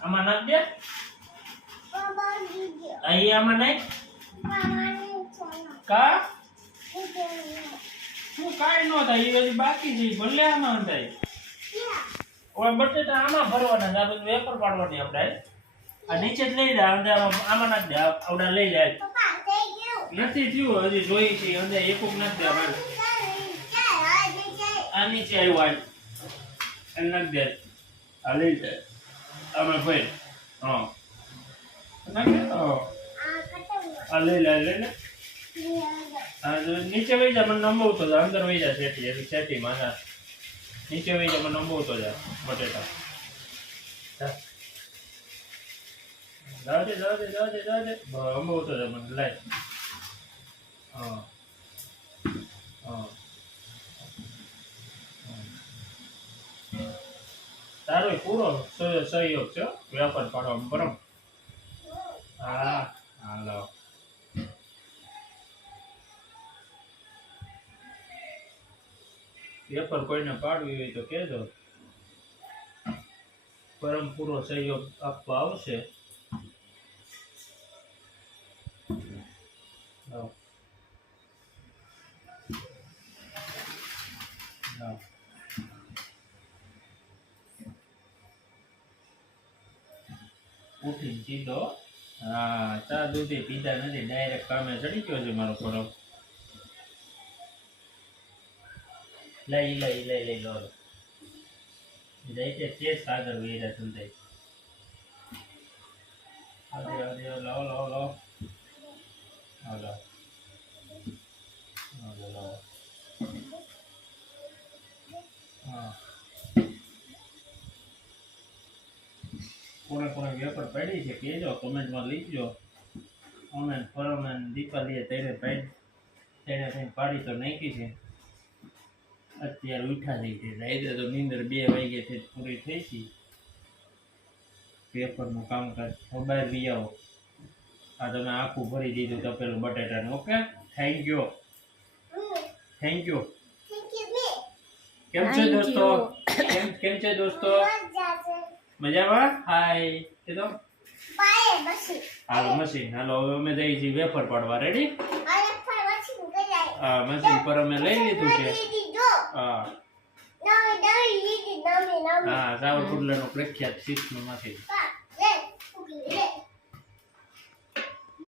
આમાં નાખ દે અહીં આમાં નાખ કા શું કાંઈ ન થાય એ બધી બાકી છે ભલે આમાં થાય ઓલા બટેટા આમાં ભરવાના છે આ બધું વેફર પાડવાની આપણે આ નીચે જ લઈ જાય અંદર આમાં નાખ દે આવડા લઈ જાય નથી થયું હજી જોઈ છે અંદર એકુક નાખ દે મારે આ નીચે આવ્યું આ એને નાખ દે આ લઈ જાય આમાં ભાઈ હા નાખ દે આ લઈ લે નીચે વહી જા મને નંબવતો જા અંદર વહી જા શેઠી એવી શેઠી માના નીચે વહી જા મને નંબવતો જા બટેટા જાજે નંબવતો જા મને લાય હા હા તારો પૂરો સહયોગ છે વ્યાપાર પાડવામાં બરાબર હા હાલો પેપર કોઈને પાડવી હોય તો કહેજો પરમ પૂરો સહયોગ આપવા આવશે ઉઠીને સીધો હા ચા દૂધી પીધા નથી ડાયરેક્ટ કામે ચડી ગયો છે મારો પરમ લઈ લો જઈ તે સાગર વેરા સંતાઈ આદે લાવો હાલો હા કોને વેપાર પડી છે કહેજો કમેન્ટમાં લીધજો ઓમેન ફરમેન દીપાલીએ તેને પાડી તો નાખી છે અત્યારે ઉઠા થઈ છે રાઈતે તો નીંદર 2 વાગ્યાથી પૂરી થઈ છે પેપરનું કામકાજ બહાર લઈ આવો આ તમે આખું ભરી દીધું તપેલું બટેટાનું ઓકે થેન્ક યુ કેમ છે દોસ્તો મજામાં હાય કે તો હાલો મશીન હાલો હવે અમે જઈએ છીએ વેફર પાડવા રેડી હા મશીન પર અમે લઈ લીધું છે હા સાવર પુડલાનો પ્રખ્યાત શીખનું માંથી